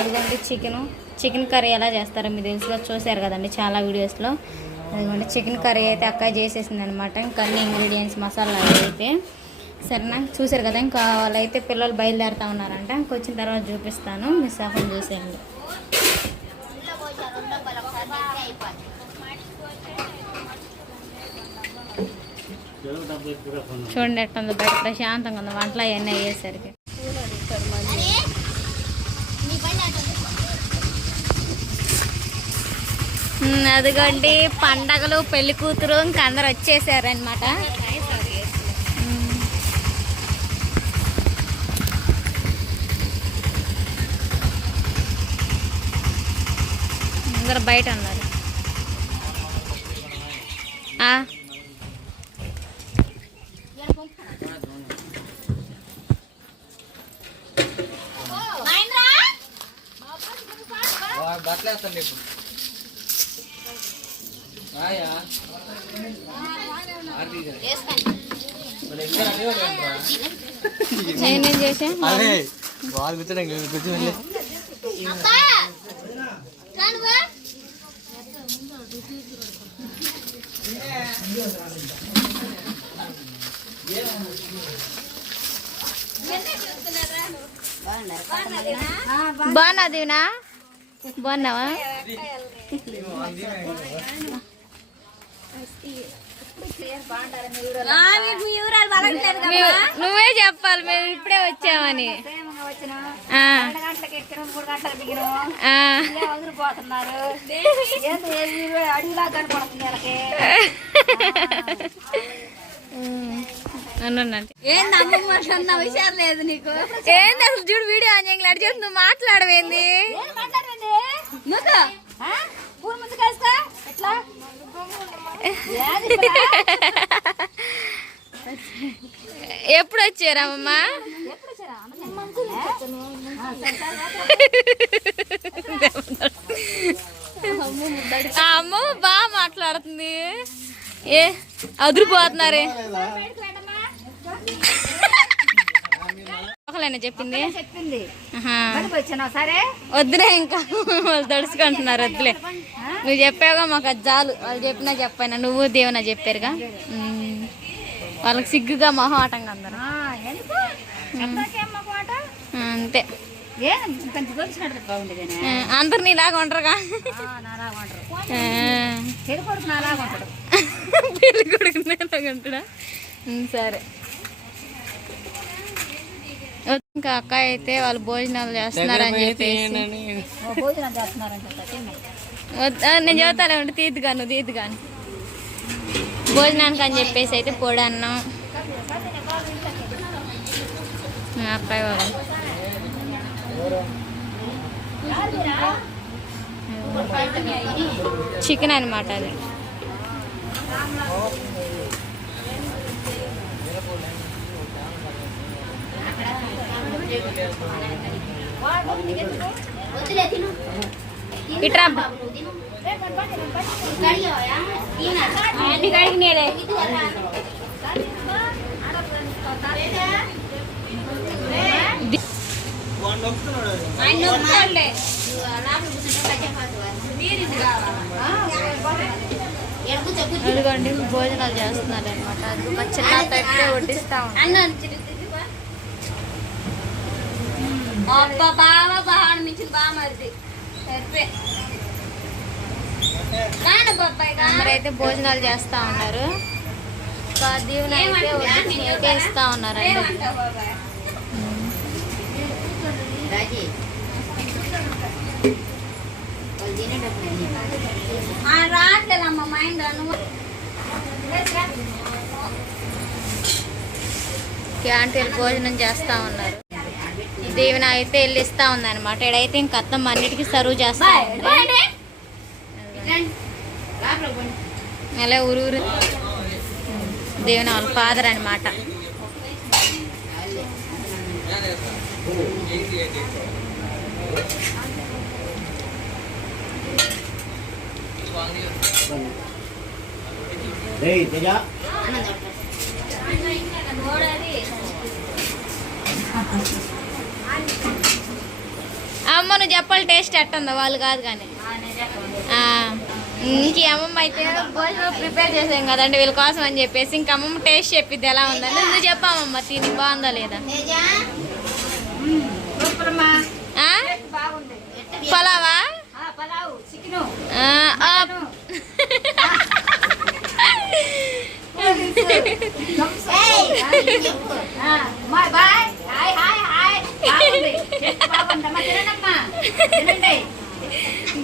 అదిగోండి chicken. Chicken curry ఎలా చేస్తారో మీరు తెలుసుగా చూశారు కదండి చాలా వీడియోస్లో. అదిగోండి చికెన్ కర్రీ అయితే అక్క చేసేసింది అనమాట ఇంకా అన్ని ఇంగ్రీడియంట్స్ మసాలా అయితే. సరేనా? చూశారు కదా ఇంకా వాళ్ళైతే పిల్లలు బయలుదేరుతా ఉన్నారంట. ఇంకొచ్చిన తర్వాత చూపిస్తాను. మిస్ అవ్వకుండా చూసేయండి. చూడండి ఎట్టుందో బయట ప్రశాంతంగా ఉంది. వంటలు అవన్నీ అయ్యేసరికి. అదిగోండి పండగలు పెళ్ళి కూతురు ఇంకా అందరు వచ్చేసారనమాట అందరు బయట ఉన్నారు. ఆ, బట్టలు వేస్తాను ఇప్పుడు నేనేం చేసా వాళ్ళు కూర్చోడం. కూర్చో వెళ్ళి బాగున్నా దీవెనా? బాగున్నావా? నువ్వే చెప్పాలి మేము ఇప్పుడే వచ్చామని. లేదు నీకు? ఏంది అసలు చూడు వీడియో చేయగల అడిగి నువ్వు మాట్లాడవేంది ఎప్పుడు వచ్చారమ్మా వచ్చారా? ఆ, అమ్మ బాగా మాట్లాడుతుంది. ఏ అదిరిపోతున్నారే. ఒకలేనా చెప్పింది. సరే? వద్దులే ఇంకా. వాళ్ళు తడుచుకుంటున్నారు వద్దులే. నువ్వు చెప్పావుగా మాకు అది చాలు. వాళ్ళు చెప్పినా చెప్పాను నువ్వు దేవునా చెప్పారుగా. వాళ్ళకి సిగ్గుగా మొహమాటంగా అందరు. అంతే. అందరు నీలాగా ఉండరుగా. చెడు కొడుకు ఉంటాడు. సరే. ఇంకా అక్క అయితే వాళ్ళు భోజనాలు చేస్తున్నారని చెప్పేసి. నేను చదువుతానే ఉంటే తీద్దుగా నువ్వు తీద్దుగాను భోజనానికి అని చెప్పేసి అయితే పొడి అన్నం. మా అబ్బాయి వాళ్ళు. చికెన్ అనమాట అది. ఇట్రా అన్ని భోజనాలు చేస్తున్నారు అనమాట అది ఒక చిన్న తట్టే వడ్డిస్తా ఉంటాం అబ్బా బావ మరిది. అందరైతే భోజనాలు చేస్తా ఉన్నారు. దీవెన అయితే ఇస్తా ఉన్నారండి. రావట్లేదమ్మా మైండ్ క్యాంటీన్ భోజనం చేస్తా ఉన్నారు. దీవెన అయితే వెళ్ళి ఇస్తా ఉంది అనమాట ఇడైతే ఇంక అత్తమ్మ అన్నిటికీ సర్వ్ చేస్తా అలా ఊరు ఊరు. దేవుని వాళ్ళ ఫాదర్ అనమాట తేజ. అమ్మ నువ్వు చెప్పాలి టేస్ట్ ఎట్టుందో వాళ్ళు కాదు కానీ ఇంక అమ్మమ్మ అయితే భోజనం ప్రిపేర్ చేసాం కదండి వీళ్ళ కోసం అని చెప్పేసి ఇంక అమ్మమ్మ టేస్ట్ చెప్పిద్ది ఎలా ఉందండి నువ్వు చెప్పామమ్మ తిని బాగుందా లేదా? పలావా ఆ.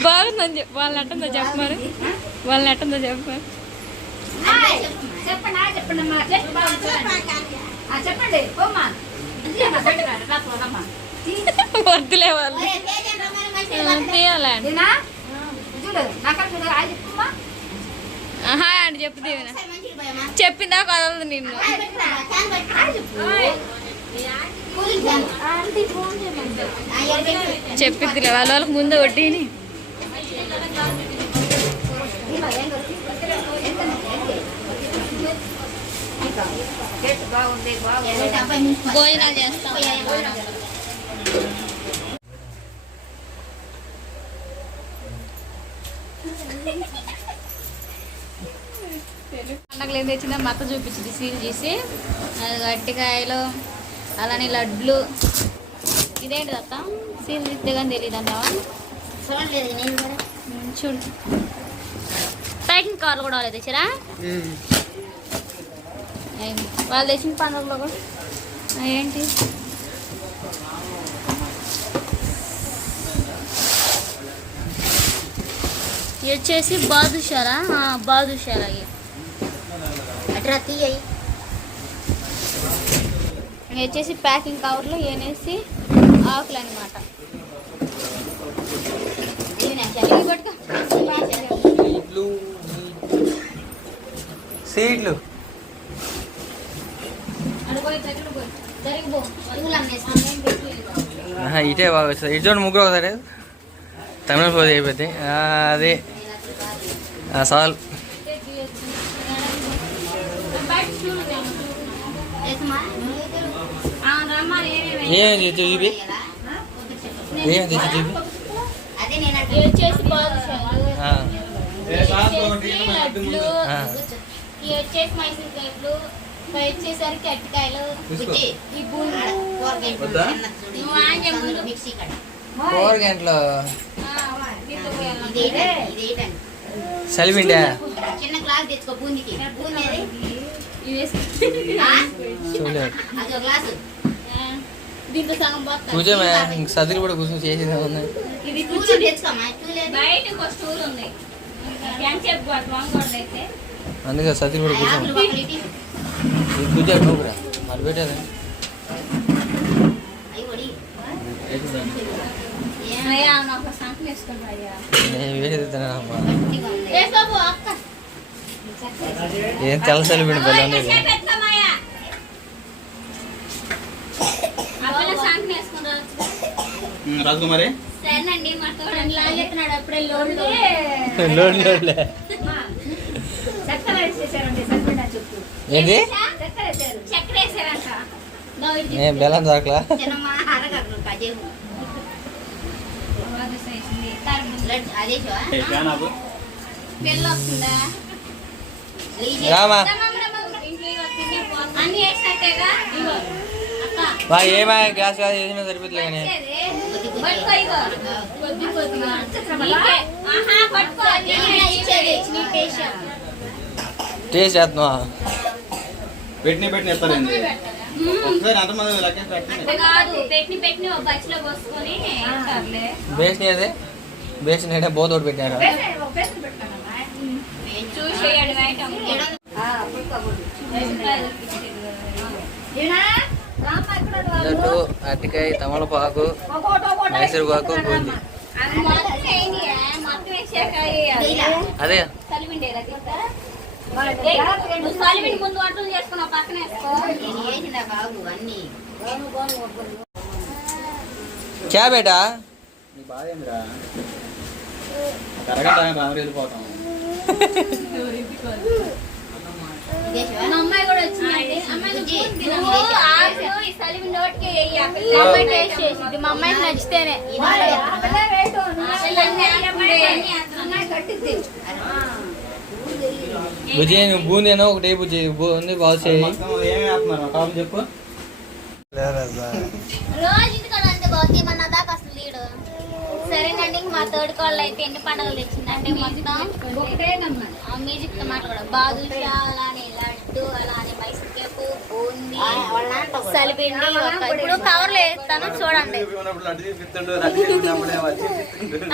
బాగుందని చెప్పు వాళ్ళని ఎట్టుందో చెప్పమరు? వాళ్ళని పోమ్మా. పోమ్మా వద్దులే వాళ్ళు. తీయాలండి హాయ్ అండి చెప్పు దీవెన. చెప్పిందా కదలదు నిన్ను. చెప్పిద్దిలే వాళ్ళ వాళ్ళకి ముందు వడ్డీని భోజనాలు చేస్తాం. పండగలు ఏం తెచ్చిందో మత్త చూపించింది సీల్ చేసి. అది గట్టికాయలు. అలానే లడ్లు. ఇదేంటి అత్త సీల్ తీస్తే కానీ తెలియదు అంటావా చూడు. ప్యాకింగ్ కవర్లు కూడా వాళ్ళు తెచ్చారా? వాళ్ళు తెచ్చిన పండుగలో కూడా. ఏంటి? వచ్చేసి బాదుషారా బాదుషారా బాదుషాలా ఇవి ఇవి వచ్చేసి ప్యాకింగ్ కవర్లో ఏనేసి ఆకులు అనమాట సీడ్లు ఇటే బాగా వస్తుంది. ఇటు చూడండి ముగ్గురు ఒకసారి. తమిళ పోతే అయిపోతే అదే. ఆ, చాలు ఏం తెచ్చు చూపి ఏం తెచ్చు చూపి అదే నేను ఇవి వచ్చేసి బాదుషాలు ఆ, వచ్చేసి లడ్లు ఆ. ఇవి ఇవి వచ్చేసరికి అట్టికాయలు బుజ్జి ఈ బూందు. మిక్సీ కడ కూర గంటలో చలిపిండా చిన్న గ్లాస్ తెచ్చుకో బూందికి. బూంది? చూడలేదు. అది ఒక గ్లాసు. దీంతో సగం పోతా. కూర్చోమే ఇంక సదిరి కూడా కూర్చొని చేసేది ఉంది ఇది కూర్చొని తెచ్చుకోమా? బయట ఒక స్టూల్ ఉంది. అందుకే సదిరి కూడా కూర్చోము. ఇది కూర్చో నూపురా మరి పెట్టేది ఏం? నాకు చెప్పు. ఏంటి బెల్లం దాకలా వస్తుందా? రామా. అన్ని వేసినట్టేగా? ఇగో అక్క మా ఏమా గ్యాస్ గ్యాస్ చేసినా సరిపోతుంది కానీ పట్టుకో ఇగో కొద్ది కొద్దిగా నీకే. ఆహా పట్టుకో నీకే ఇచ్చేది నీ టేస్ట్ టేస్ట్ చేస్తున్నావా పెట్టిన పెట్టిన ఎత్తారండి ఒకసారి అంతమంది లెక్క పెట్టండి అంత కాదు పెట్టిన పెట్టిన ఒక బచ్చిలో పోసుకొని వేస్తారులే. బేస్ని అదే బేస్ని అంటే బోతోటి పెట్టారు చూసేయండి ఐటమ్ లడ్డు అరటికాయ తమలపాకు మైసూరు పాకు బూంది. అది. క్యా బేటా? నీ బాధ ఏందిరా? అరగంట రామరి వెళ్ళిపోతాం మా అమ్మాయి కూడా వచ్చిందండి. అమ్మాయి నువ్వు నువ్వు ఆకు ఈ సలివి నోటికి వేయి ఆ పిల్ల. మా అమ్మాయి టేస్ట్ చేసింది మా అమ్మాయికి నచ్చితేనే. బుజ్జి నువ్వు బూందేనో ఒకటే బుజ్జి. బూంది బాగు చేయి. టాప్ చెప్పు. సరేనండి మా తోడి కోళ్ళు అయితే ఎన్ని పండుగలు తెచ్చిందంటే మొత్తం మ్యూజిక్తో మాట్లాడ. బాదుషా అలానే లడ్డు అలానే మైసూర్ కేకు బూందీ సలిపిండి ఇప్పుడు కవర్లు వేస్తాను చూడండి.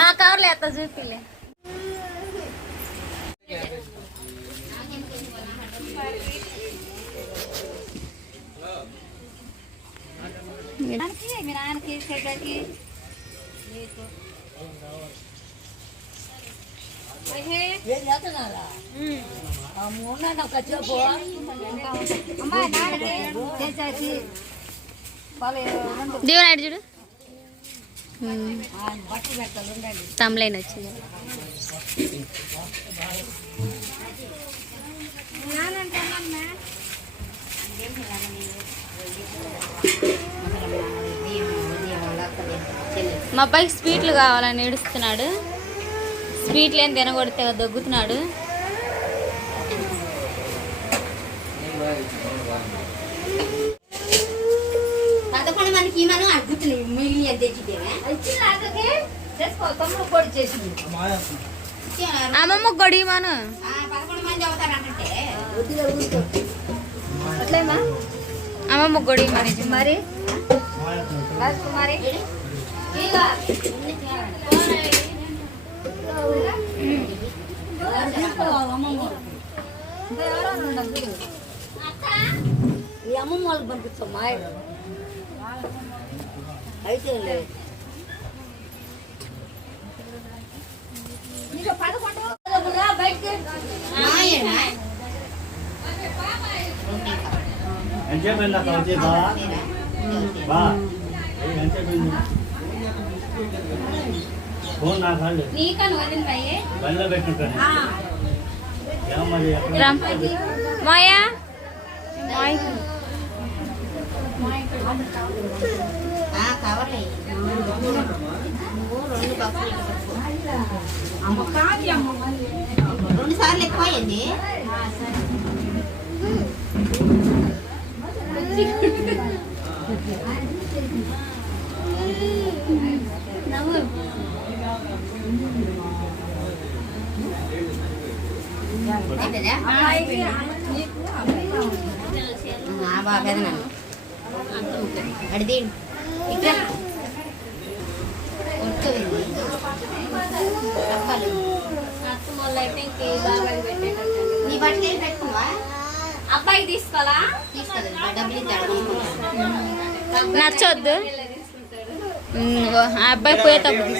ఆ కవర్లు వేస్తా చూపిలే. మీ నాన్నకి చెడ్డకి దీవెన ఇటు చూడు. తమ్లైన్ వచ్చింది. మా అబ్బాయికి స్వీట్లు కావాలని ఏడుస్తున్నాడు. స్వీట్లు ఏం తినగొడితే దగ్గుతున్నాడు. పదకొండు మందికి మనం అమ్మమ్మ గొడిమాను పదకొండు మంది అవుతారంటే అమ్మమ్మ గొడిమాని మరి? ఈ అమ్మమ్మ వాళ్ళకి పంపిస్తాం మాయ అయితే లేదు మాయేనా? ఎంతసేపు అక్క వచ్చి బా ఫోన్ నా కాళ్ళు నీకని వదిన భయ్యే బండిలో పెట్టుకుంటాను. మాయా? రెండు సార్లు ఎక్కువ? ఆ, బాగా పెదనాన్న. అడిది ఇట్లా నీ బట్టలు అబ్బాయికి తీసుకోవాలా డబ్బులు ఇచ్చాడు నచ్చొద్దు ఆ అబ్బాయి పోయేటప్పుడు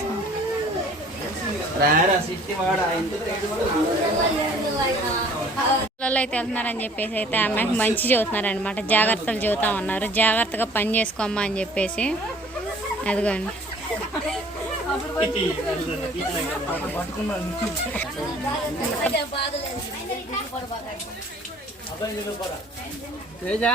పిల్లలు అయితే వెళ్తున్నారని చెప్పేసి అయితే ఆ అమ్మాయికి మంచి చదువుతున్నారనమాట జాగ్రత్తలు చదువుతా ఉన్నారు. జాగ్రత్తగా పని చేసుకోమ్మా అని చెప్పేసి. అదిగోండి. తేజా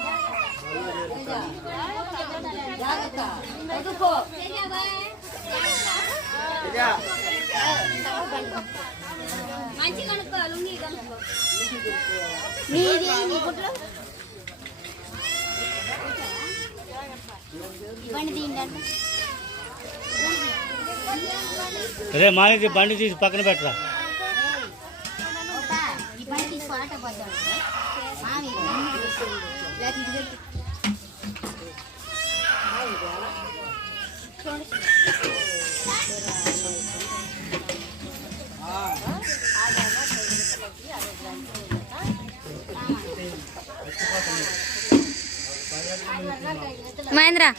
రే చదువుకోరే మంచి కనుక్కో లుంగి కనుక్కో మానేది బండి తీసి పక్కన పెట్టరా ఈ బండి తీసుకో ఆట పోతాడు Mahendra,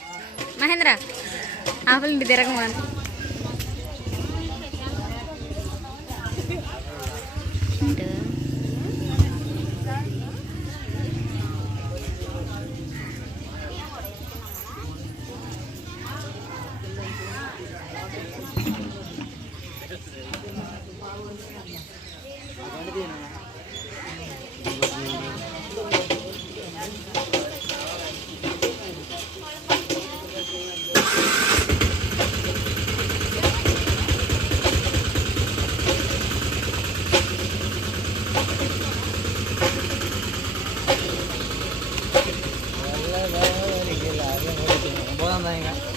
Mahendra, apa yang diterangkan? 那个。